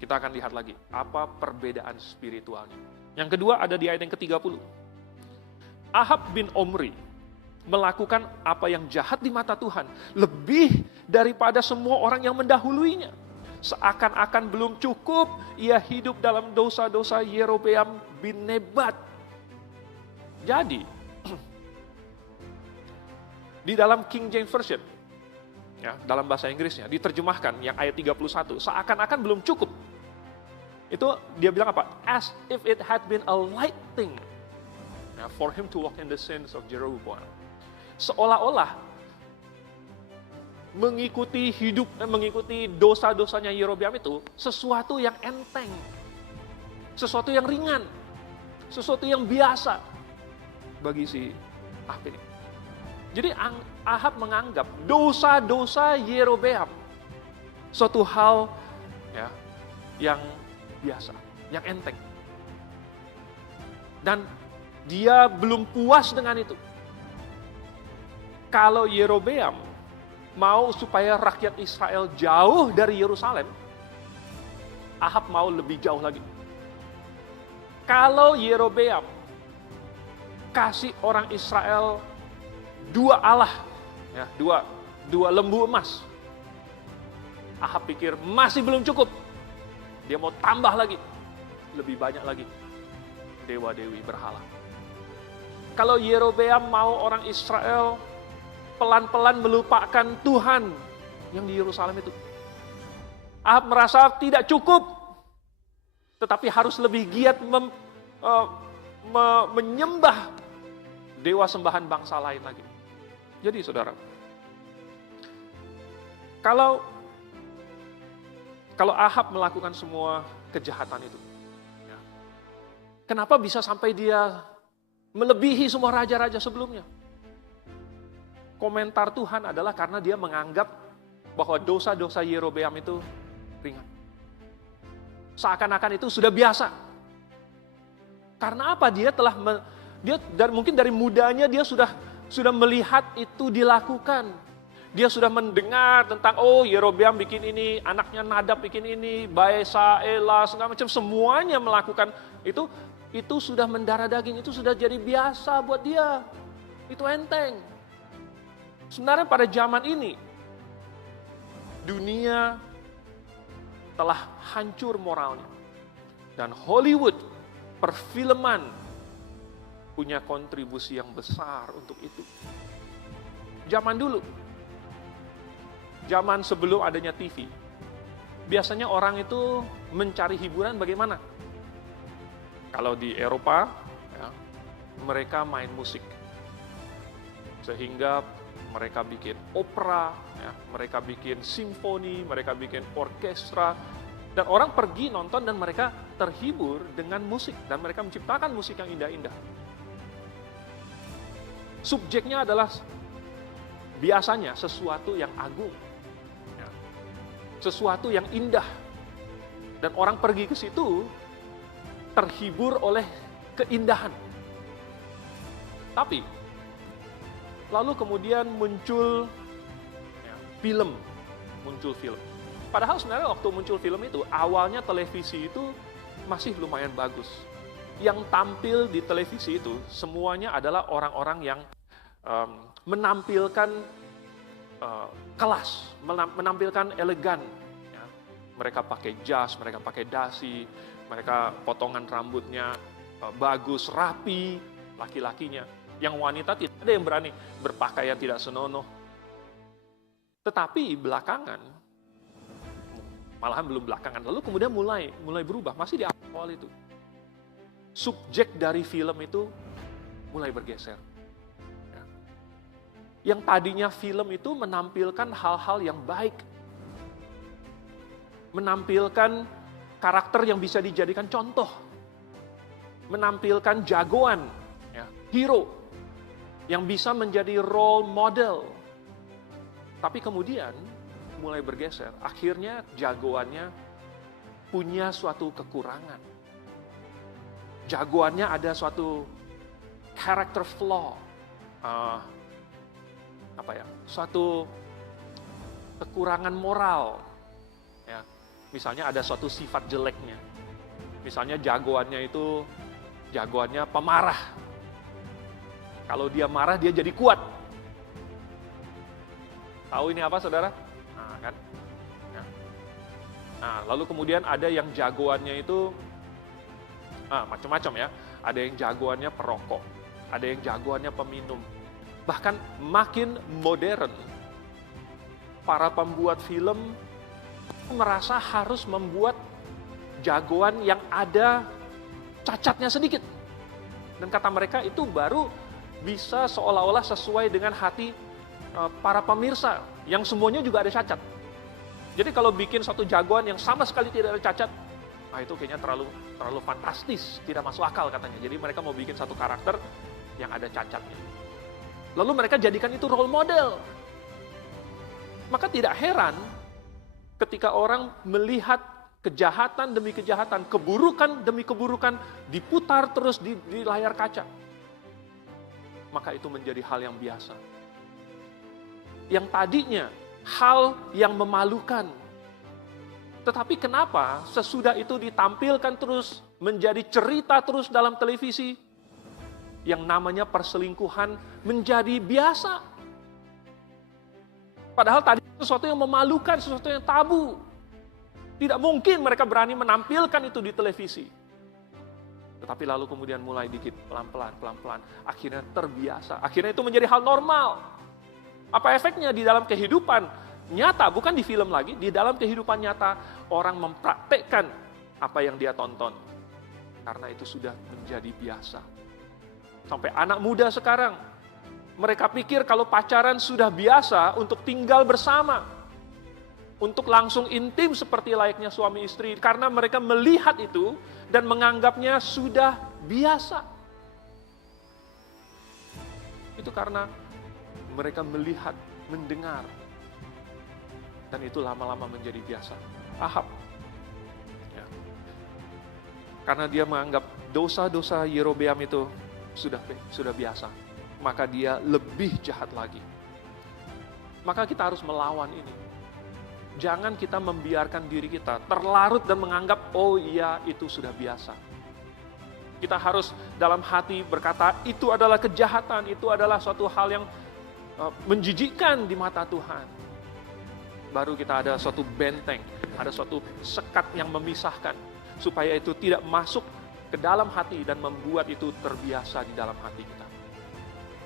Kita akan lihat lagi apa perbedaan spiritualnya. Yang kedua ada di ayat yang ke-30. Ahab bin Omri melakukan apa yang jahat di mata Tuhan lebih daripada semua orang yang mendahuluinya. Seakan-akan belum cukup, ia hidup dalam dosa-dosa Yerobeam bin Nebat. Jadi, di dalam King James Version, ya, dalam bahasa Inggrisnya, diterjemahkan yang ayat 31, seakan-akan belum cukup. Itu dia bilang apa? As if it had been a light thing, ya, for him to walk in the sins of Jeroboam. Seolah-olah mengikuti dosa-dosanya Yerobeam itu sesuatu yang enteng, sesuatu yang ringan, sesuatu yang biasa bagi si Ahab ini. Jadi Ahab menganggap dosa-dosa Yerobeam suatu hal, ya, yang biasa, yang enteng. Dan dia belum puas dengan itu. Kalau Yerobeam mau supaya rakyat Israel jauh dari Yerusalem, Ahab mau lebih jauh lagi. Kalau Yerobeam kasih orang Israel dua Allah, ya, dua lembu emas, Ahab pikir masih belum cukup. Dia mau tambah lagi, lebih banyak lagi dewa-dewi berhala. Kalau Yerobeam mau orang Israel pelan-pelan melupakan Tuhan yang di Yerusalem itu, Ahab merasa tidak cukup, tetapi harus lebih giat menyembah dewa sembahan bangsa lain lagi. Jadi saudara, kalau Ahab melakukan semua kejahatan itu, ya, kenapa bisa sampai dia melebihi semua raja-raja sebelumnya? Komentar Tuhan adalah karena dia menganggap bahwa dosa-dosa Yerobeam itu ringan. Seakan-akan itu sudah biasa. Karena apa? Mungkin dari mudanya dia sudah melihat itu dilakukan. Dia sudah mendengar tentang, oh Yerobeam bikin ini, anaknya Nadab bikin ini, Baesa, Ela, segala macam, semuanya melakukan itu sudah mendarah daging, itu sudah jadi biasa buat dia. Itu enteng. Sebenarnya pada zaman ini, dunia telah hancur moralnya. Dan Hollywood, perfilman, punya kontribusi yang besar untuk itu. Zaman dulu, zaman sebelum adanya TV, biasanya orang itu mencari hiburan bagaimana? Kalau di Eropa, ya, mereka main musik. Sehingga mereka bikin opera, ya, mereka bikin simfoni, mereka bikin orkestra, dan orang pergi nonton dan mereka terhibur dengan musik, dan mereka menciptakan musik yang indah-indah. Subjeknya adalah biasanya sesuatu yang agung, ya, sesuatu yang indah, dan orang pergi ke situ terhibur oleh keindahan. Tapi lalu kemudian muncul film. Padahal sebenarnya waktu muncul film itu, awalnya televisi itu masih lumayan bagus. Yang tampil di televisi itu semuanya adalah orang-orang yang menampilkan kelas, menampilkan elegan. Ya. Mereka pakai jas, mereka pakai dasi, mereka potongan rambutnya bagus, rapi, laki-lakinya. Yang wanita tidak ada yang berani berpakaian tidak senonoh. Tetapi belakangan, malahan belum belakangan, lalu kemudian mulai berubah, masih di awal itu. Subjek dari film itu mulai bergeser. Ya. Yang tadinya film itu menampilkan hal-hal yang baik. Menampilkan karakter yang bisa dijadikan contoh. Menampilkan jagoan, ya, hero yang bisa menjadi role model. Tapi kemudian mulai bergeser. Akhirnya jagoannya punya suatu kekurangan. Jagoannya ada suatu character flaw. Suatu kekurangan moral. Ya. Misalnya ada suatu sifat jeleknya. Misalnya jagoannya pemarah. Kalau dia marah, dia jadi kuat. Tahu ini apa, saudara? Nah, kan? Nah, lalu kemudian ada yang jagoannya itu macam-macam ya. Ada yang jagoannya perokok, ada yang jagoannya peminum. Bahkan makin modern, para pembuat film merasa harus membuat jagoan yang ada cacatnya sedikit. Dan kata mereka itu baru bisa seolah-olah sesuai dengan hati para pemirsa yang semuanya juga ada cacat. Jadi kalau bikin satu jagoan yang sama sekali tidak ada cacat, itu kayaknya terlalu fantastis, tidak masuk akal katanya. Jadi mereka mau bikin satu karakter yang ada cacatnya. Lalu mereka jadikan itu role model. Maka tidak heran ketika orang melihat kejahatan demi kejahatan, keburukan demi keburukan diputar terus di layar kaca. Maka itu menjadi hal yang biasa. Yang tadinya hal yang memalukan. Tetapi kenapa sesudah itu ditampilkan terus, menjadi cerita terus dalam televisi, yang namanya perselingkuhan menjadi biasa. Padahal tadi sesuatu yang memalukan, sesuatu yang tabu. Tidak mungkin mereka berani menampilkan itu di televisi. Tetapi lalu kemudian mulai dikit, pelan-pelan, akhirnya terbiasa. Akhirnya itu menjadi hal normal. Apa efeknya di dalam kehidupan nyata, bukan di film lagi, di dalam kehidupan nyata orang mempraktekkan apa yang dia tonton. Karena itu sudah menjadi biasa. Sampai anak muda sekarang, mereka pikir kalau pacaran sudah biasa untuk tinggal bersama. Untuk langsung intim seperti layaknya suami istri. Karena mereka melihat itu dan menganggapnya sudah biasa. Itu karena mereka melihat, mendengar. Dan itu lama-lama menjadi biasa. Ahab. Ya. Karena dia menganggap dosa-dosa Yerobeam itu sudah biasa. Maka dia lebih jahat lagi. Maka kita harus melawan ini. Jangan kita membiarkan diri kita terlarut dan menganggap, oh iya itu sudah biasa. Kita harus dalam hati berkata, itu adalah kejahatan, itu adalah suatu hal yang menjijikkan di mata Tuhan. Baru kita ada suatu benteng, ada suatu sekat yang memisahkan. Supaya itu tidak masuk ke dalam hati dan membuat itu terbiasa di dalam hati kita.